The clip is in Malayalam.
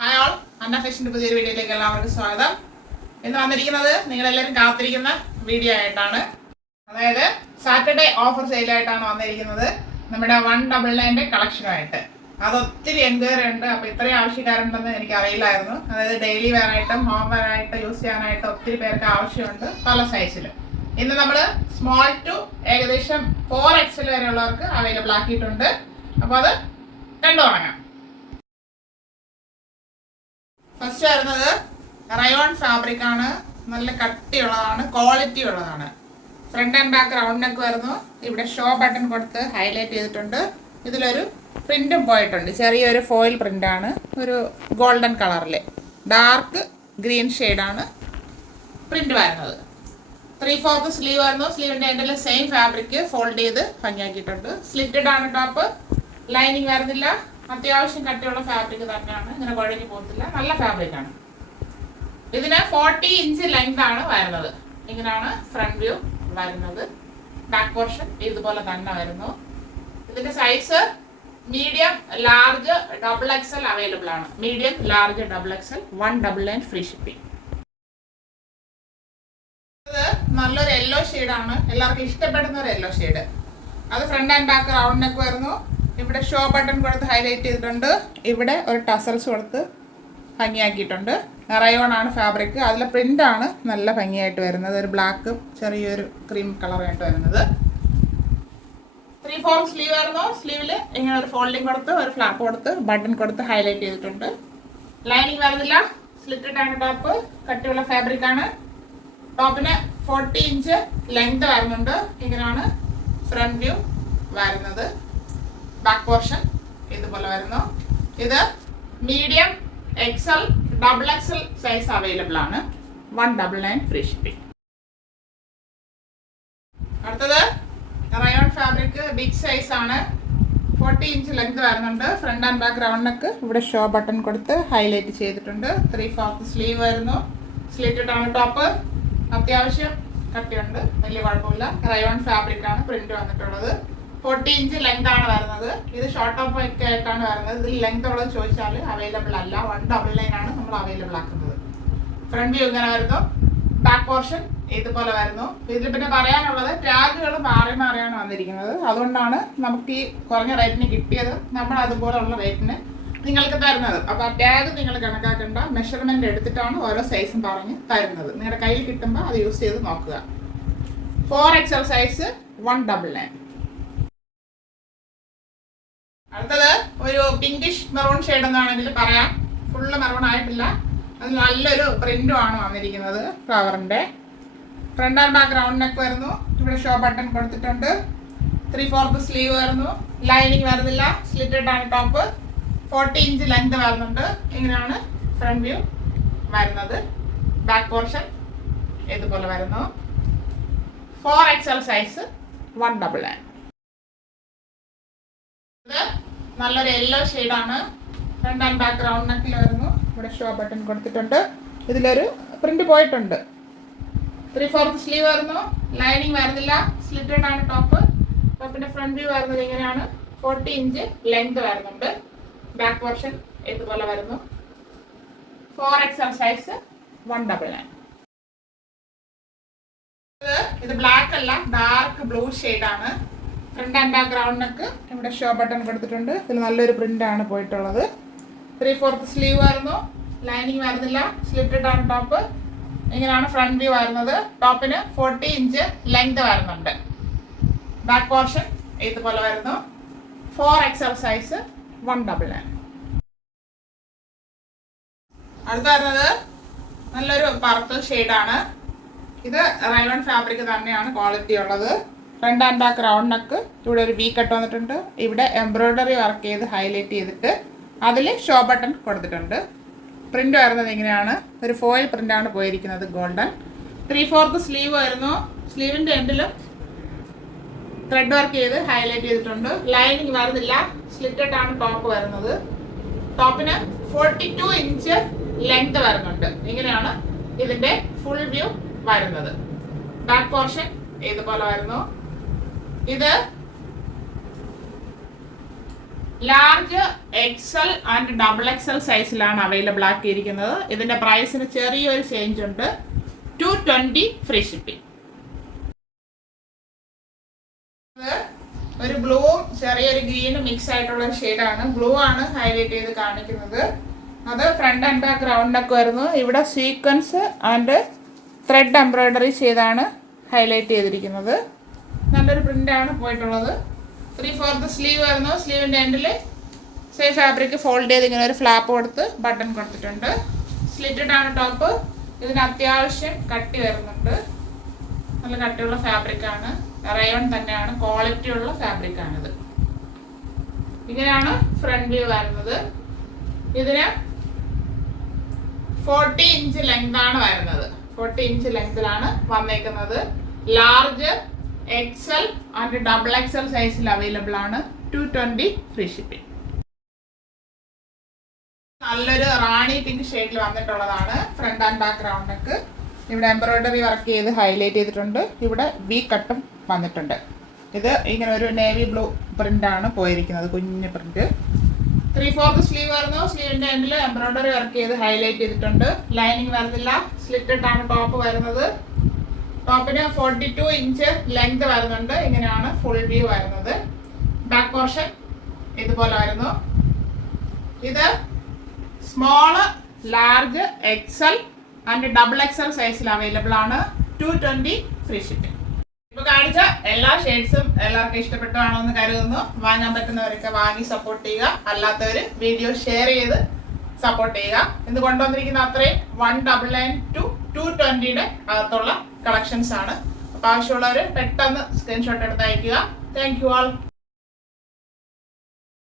ഹായ് ഓൾ, അന്ന ഫാഷൻ്റെ പുതിയൊരു വീഡിയോയിലേക്ക് എല്ലാവർക്കും സ്വാഗതം. ഇന്ന് വന്നിരിക്കുന്നത് നിങ്ങളെല്ലാവരും കാത്തിരിക്കുന്ന വീഡിയോ ആയിട്ടാണ്. അതായത് സാറ്റർഡേ ഓഫർ സെയിലായിട്ടാണ് വന്നിരിക്കുന്നത്. നമ്മുടെ 199 കളക്ഷനുമായിട്ട്. അത് ഒത്തിരി എൻക്വയറി ഉണ്ട്. അപ്പോൾ ഇത്രയും ആവശ്യക്കാരുണ്ടെന്ന് എനിക്ക് അറിയില്ലായിരുന്നു. അതായത് ഡെയിലി വെയർ ആയിട്ടും ഹോം വെയർ ആയിട്ട് യൂസ് ചെയ്യാനായിട്ട് ഒത്തിരി പേർക്ക് ആവശ്യമുണ്ട്, പല സൈസിൽ. ഇന്ന് നമ്മൾ സ്മോൾ ടു ഏകദേശം 4XL വരെയുള്ളവർക്ക് അവൈലബിൾ ആക്കിയിട്ടുണ്ട്. അപ്പോൾ അത് കണ്ടു തുടങ്ങാം. ഫസ്റ്റ് വരുന്നത് റയോൺ ഫാബ്രിക് ആണ്. നല്ല കട്ടിയുള്ളതാണ്, ക്വാളിറ്റി ഉള്ളതാണ്. Front and back round neck വരുന്നു. ഇവിടെ ഷോ ബട്ടൺ കൊടുത്ത് ഹൈലൈറ്റ് ചെയ്തിട്ടുണ്ട്. ഇതിലൊരു പ്രിന്റും പോയിട്ടുണ്ട്, ചെറിയൊരു ഫോയിൽ പ്രിന്റാണ്, ഒരു ഗോൾഡൻ കളറിൽ ഡാർക്ക് ഗ്രീൻ ഷെയ്ഡാണ് പ്രിന്റ് വരുന്നത്. 3/4 സ്ലീവ് വരുന്നു. സ്ലീവിൻ്റെ എൻഡിൽ സെയിം ഫാബ്രിക് ഫോൾഡ് ചെയ്ത് ഭംഗിയാക്കിയിട്ടുണ്ട്. സ്ലിറ്റഡ് ആണ് ടോപ്പ്, ലൈനിങ് വരുന്നില്ല. അത്യാവശ്യം കട്ടിയുള്ള ഫാബ്രിക് തന്നെയാണ്, ഇങ്ങനെ കുഴഞ്ഞു പോകത്തില്ല, നല്ല ഫാബ്രിക്കാണ്. ഇതിന് 40 ഇഞ്ച് ലെങ്ത് ആണ് വരുന്നത്. ഇങ്ങനെയാണ് ഫ്രണ്ട് വ്യൂ വരുന്നത്. ബാക്ക് പോർഷൻ ഇതുപോലെ തന്നെ വരുന്നു. ഇതിന്റെ size medium, large, double XL available ആണ്. Medium, large, double XL 199 free shipping. ഇത് നല്ലൊരു യെല്ലോ ഷെയ്ഡാണ്, എല്ലാവർക്കും ഇഷ്ടപ്പെടുന്ന ഒരു യെല്ലോ ഷെയ്ഡ്. അത് front and back round neck വരുന്നു. ഇവിടെ ഷോ ബട്ടൺ കൊടുത്ത് ഹൈലൈറ്റ് ചെയ്തിട്ടുണ്ട്. ഇവിടെ ഒരു ടസൽസ് കൊടുത്ത് ഭംഗിയാക്കിയിട്ടുണ്ട്. റയോൺ ആണ് ഫാബ്രിക്. അതിലെ പ്രിൻ്റാണ് നല്ല ഭംഗിയായിട്ട് വരുന്നത്. ഒരു ബ്ലാക്കും ചെറിയൊരു ക്രീം കളറായിട്ട് വരുന്നത്. 3/4 സ്ലീവ് വരുന്നു. സ്ലീവിൽ ഇങ്ങനെ ഒരു ഫോൾഡിങ് കൊടുത്ത് ഒരു ഫ്ലാപ്പ് കൊടുത്ത് ബട്ടൺ കൊടുത്ത് ഹൈലൈറ്റ് ചെയ്തിട്ടുണ്ട്. ലൈനിങ് വരുന്നില്ല. സ്ലിറ്റഡ് ആണ് ടോപ്പ്, കട്ടിയുള്ള ഫാബ്രിക് ആണ്. ടോപ്പിന് 40 ഇഞ്ച് ലെങ്ത് വരുന്നുണ്ട്. ഇങ്ങനെയാണ് ഫ്രണ്ട് വ്യൂ വരുന്നത്. ബാക്ക് പോർഷൻ ഇതുപോലെ വരുന്നു. ഇത് medium, XL, double XL size available ആണ്. 199 ഫ്രീ ഷിപ്പിംഗ്. അടുത്തത് റയോൺ ഫാബ്രിക് ബിഗ് സൈസ് ആണ്. 40 ഇഞ്ച് ലെങ്ത് വരുന്നുണ്ട്. Front and back round neck ഇവിടെ ഷോ ബട്ടൺ കൊടുത്ത് ഹൈലൈറ്റ് ചെയ്തിട്ടുണ്ട്. 3/4 സ്ലീവ് വരുന്നു. സ്ലിറ്റഡ് ആണ് ടോപ്പ്, അത്യാവശ്യം കട്ടിയുണ്ട്, വലിയ കുഴപ്പമില്ല. റയോൺ ഫാബ്രിക് ആണ് പ്രിന്റ് വന്നിട്ടുള്ളത്. 40 ഇഞ്ച് ലെങ്ത് ആണ് വരുന്നത്. ഇത് ഷോർട്ട് ടോപ്പ് ഒക്കെ ആയിട്ടാണ് വരുന്നത്. ഇതിൽ ലെങ്ത് ഉള്ളത് ചോദിച്ചാൽ അവൈലബിൾ അല്ല. 199 ആണ് നമ്മൾ അവൈലബിൾ ആക്കുന്നത്. ഫ്രണ്ട് വ്യൂ ഇങ്ങനെ വരുന്നു. ബാക്ക് പോർഷൻ ഇതുപോലെ വരുന്നു. ഇതിൽ പിന്നെ പറയാനുള്ളത് ടാഗുകൾ മാറി മാറിയാണ് വന്നിരിക്കുന്നത്. അതുകൊണ്ടാണ് നമുക്ക് ഈ കുറഞ്ഞ റേറ്റിന് കിട്ടിയത്, നമ്മൾ അതുപോലുള്ള റേറ്റിന് നിങ്ങൾക്ക് തരുന്നത്. അപ്പോൾ ആ ടാഗ് നിങ്ങൾ കണക്കാക്കേണ്ട, മെഷർമെന്റ് എടുത്തിട്ടാണ് ഓരോ സൈസും പറഞ്ഞ് തരുന്നത്. നിങ്ങളുടെ കയ്യിൽ കിട്ടുമ്പോൾ അത് യൂസ് ചെയ്ത് നോക്കുക. 4XL size 199. അടുത്തത് ഒരു പിങ്കിഷ് മെറൂൺ ഷെയ്ഡ് എന്നാണെങ്കിൽ പറയാം. ഫുള്ള് മെറൂൺ ആയിട്ടില്ല. അത് നല്ലൊരു പ്രിന്റും ആണ് വന്നിരിക്കുന്നത്. ഫ്ലവറിന്റെ front and back round neck വരുന്നു. ഇവിടെ ഷോ ബട്ടൺ കൊടുത്തിട്ടുണ്ട്. 3/4 സ്ലീവ് വരുന്നു. ലൈനിങ് വരുന്നില്ല. സ്ലിറ്റഡ് ആണ് ടോപ്പ്. 40 ഇഞ്ച് ലെങ്ത് വരുന്നുണ്ട്. ഇങ്ങനെയാണ് ഫ്രണ്ട് വ്യൂ വരുന്നത്. ബാക്ക് പോർഷൻ ഇതുപോലെ വരുന്നു. 4XL size 199. ഇത് നല്ലൊരു യെല്ലോ ഷെയ്ഡാണ്. ഫ്രണ്ട് ആൻഡ് ബാക്ക് റൗണ്ട് നെക്കിൽ വരുന്നു. ഇവിടെ ഷോ ബട്ടൺ കൊടുത്തിട്ടുണ്ട്. ഇതിലൊരു പ്രിന്റ് പോയിട്ടുണ്ട്. 3/4 സ്ലീവ് വരുന്നു. ലൈനിങ് വരുന്നില്ല. സ്ലിറ്റഡ് ആണ് ടോപ്പ്. ടോപ്പിന്റെ ഫ്രണ്ട് വ്യൂ വരുന്നത് ഇങ്ങനെയാണ്. 40 ഇഞ്ച് ലെങ്ത് വരുന്നുണ്ട്. ബാക്ക് പോർഷൻ ഇതുപോലെ വരുന്നു. 4XL size 199. ഇത് ബ്ലാക്ക് അല്ല, ഡാർക്ക് ബ്ലൂ ഷെയ്ഡാണ്. Front and back round neck ഇവിടെ ഷോ ബട്ടൺ കൊടുത്തിട്ടുണ്ട്. ഇതിൽ നല്ലൊരു പ്രിന്റ് ആണ് പോയിട്ടുള്ളത്. 3/4 സ്ലീവ് വരുന്നു. ലൈനിങ് വരുന്നില്ല. സ്ലിറ്റഡ് ആണ് ടോപ്പ്. ഇങ്ങനെയാണ് ഫ്രണ്ട് വ്യൂ വരുന്നത്. ടോപ്പിന് 40 ഇഞ്ച് ലെങ്ത് വരുന്നുണ്ട്. ബാക്ക് പോർഷൻ ഇതുപോലെ വരുന്നു. 4XL size 199. അടുത്ത വരുന്നത് നല്ലൊരു പർപ്പിൾ ഷെയ്ഡാണ്. ഇത് റയോൺ ഫാബ്രിക് തന്നെയാണ് ക്വാളിറ്റി ഉള്ളത്. Front and back round neck ഇവിടെ ഒരു വി കട്ട് വന്നിട്ടുണ്ട്. ഇവിടെ എംബ്രോയ്ഡറി വർക്ക് ചെയ്ത് ഹൈലൈറ്റ് ചെയ്തിട്ട് അതിൽ ഷോ ബട്ടൺ കൊടുത്തിട്ടുണ്ട്. പ്രിന്റ് വരുന്നത് ഇങ്ങനെയാണ്. ഒരു ഫോയിൽ പ്രിന്റാണ് പോയിരിക്കുന്നത്, ഗോൾഡൻ. 3/4 സ്ലീവ് വരുന്നു. സ്ലീവിൻ്റെ എൻഡിലും ത്രെഡ് വർക്ക് ചെയ്ത് ഹൈലൈറ്റ് ചെയ്തിട്ടുണ്ട്. ലൈനിങ് വരുന്നില്ല. സ്ലിറ്റഡ് ആണ് ടോപ്പ് വരുന്നത്. ടോപ്പിന് 42 ഇഞ്ച് ലെങ്ത് വരുന്നുണ്ട്. ഇങ്ങനെയാണ് ഇതിൻ്റെ ഫുൾ വ്യൂ വരുന്നത്. ബാക്ക് പോർഷൻ ഇതുപോലെ വരുന്നു. ഇത് large XL and double XL സൈസിലാണ് അവൈലബിൾ ആക്കിയിരിക്കുന്നത്. ഇതിന്റെ പ്രൈസിന് ചെറിയൊരു ചേഞ്ച് ഉണ്ട്. 220 ഫ്രീ ഷിപ്പിംഗ്. ഒരു ബ്ലൂവും ചെറിയൊരു ഗ്രീനും മിക്സ് ആയിട്ടുള്ള ഒരു ഷെയ്ഡാണ്. ബ്ലൂ ആണ് ഹൈലൈറ്റ് ചെയ്ത് കാണിക്കുന്നത്. അത് front and back round neck വരുന്നു. ഇവിടെ സീക്വൻസ് ആൻഡ് ത്രെഡ് എംബ്രോയിഡറി ചെയ്താണ് ഹൈലൈറ്റ് ചെയ്തിരിക്കുന്നത്. നല്ലൊരു പ്രിൻ്റാണ് പോയിട്ടുള്ളത്. 3/4 സ്ലീവ് വരുന്നു. സ്ലീവിൻ്റെ എൻഡിൽ സെയിം ഫാബ്രിക് ഫോൾഡ് ചെയ്ത് ഇങ്ങനെ ഒരു ഫ്ലാപ്പ് കൊടുത്ത് ബട്ടൺ കൊടുത്തിട്ടുണ്ട്. സ്ലിറ്റഡ് ആണ് ടോപ്പ്. ഇതിന് അത്യാവശ്യം കട്ടി വരുന്നുണ്ട്. നല്ല കട്ടിയുള്ള ഫാബ്രിക്കാണ്. റയോൺ തന്നെയാണ്, ക്വാളിറ്റി ഉള്ള ഫാബ്രിക്കാണിത്. ഇങ്ങനെയാണ് ഫ്രണ്ട് വ്യൂ വരുന്നത്. ഇതിന് 40 ഇഞ്ച് ലെങ്ത് ആണ് വരുന്നത്. 40 ഇഞ്ച് ലെങ്തിലാണ് വന്നേക്കുന്നത്. Large XL and double XL സൈസിൽ അവൈലബിൾ ആണ്. 220 ഫ്രീ ഷിപ്പിംഗ്. നല്ലൊരു റാണി പിങ്ക് ഷെയ്ഡിൽ വന്നിട്ടുള്ളതാണ്. Front and back round neck. ഇവിടെ എംബ്രോയിഡറി വർക്ക് ചെയ്ത് ഹൈലൈറ്റ് ചെയ്തിട്ടുണ്ട്. ഇവിടെ വി കട്ടും വന്നിട്ടുണ്ട്. ഇത് ഇങ്ങനെ ഒരു നേവി ബ്ലൂ പ്രിൻ്റാണ് പോയിരിക്കുന്നത്, കുഞ്ഞ് പ്രിന്റ്. 3/4 സ്ലീവ് വരുന്നു. സ്ലീവിൻ്റെ എൻഡിൽ എംബ്രോയിഡറി വർക്ക് ചെയ്ത് ഹൈലൈറ്റ് ചെയ്തിട്ടുണ്ട്. ലൈനിങ് വരുന്നില്ല. സ്ലിറ്റഡ് ആണ് ടോപ്പ് വരുന്നത്. ടോപ്പിന് 42 ഇഞ്ച് ലെങ്ത് വരുന്നുണ്ട്. ഇങ്ങനെയാണ് ഫുൾ വ്യൂ വരുന്നത്. ബാക്ക് പോർഷൻ ഇതുപോലെ വരുന്നു. ഇത് small, large, XL and double XL സൈസിൽ അവൈലബിൾ ആണ്. 220 ഫ്രീ ഷിപ്പിംഗ്. ഇപ്പോൾ കാണിച്ച എല്ലാ ഷെയ്ഡ്സും എല്ലാവർക്കും ഇഷ്ടപ്പെട്ടാണോ എന്ന് കരുതുന്നു. വാങ്ങാൻ പറ്റുന്നവരൊക്കെ വാങ്ങി സപ്പോർട്ട് ചെയ്യുക. അല്ലാത്തവർ വീഡിയോ ഷെയർ ചെയ്ത് സപ്പോർട്ട് ചെയ്യുക. ഇത് കൊണ്ടുവന്നിരിക്കുന്ന അത്രയും 199 to 220 അകത്തുള്ള കളക്ഷൻസ് ആണ്. അപ്പോൾ ആവശ്യമുള്ളവർ പെട്ടെന്ന് സ്ക്രീൻഷോട്ട് എടുത്ത് അയക്കുക. Thank you all.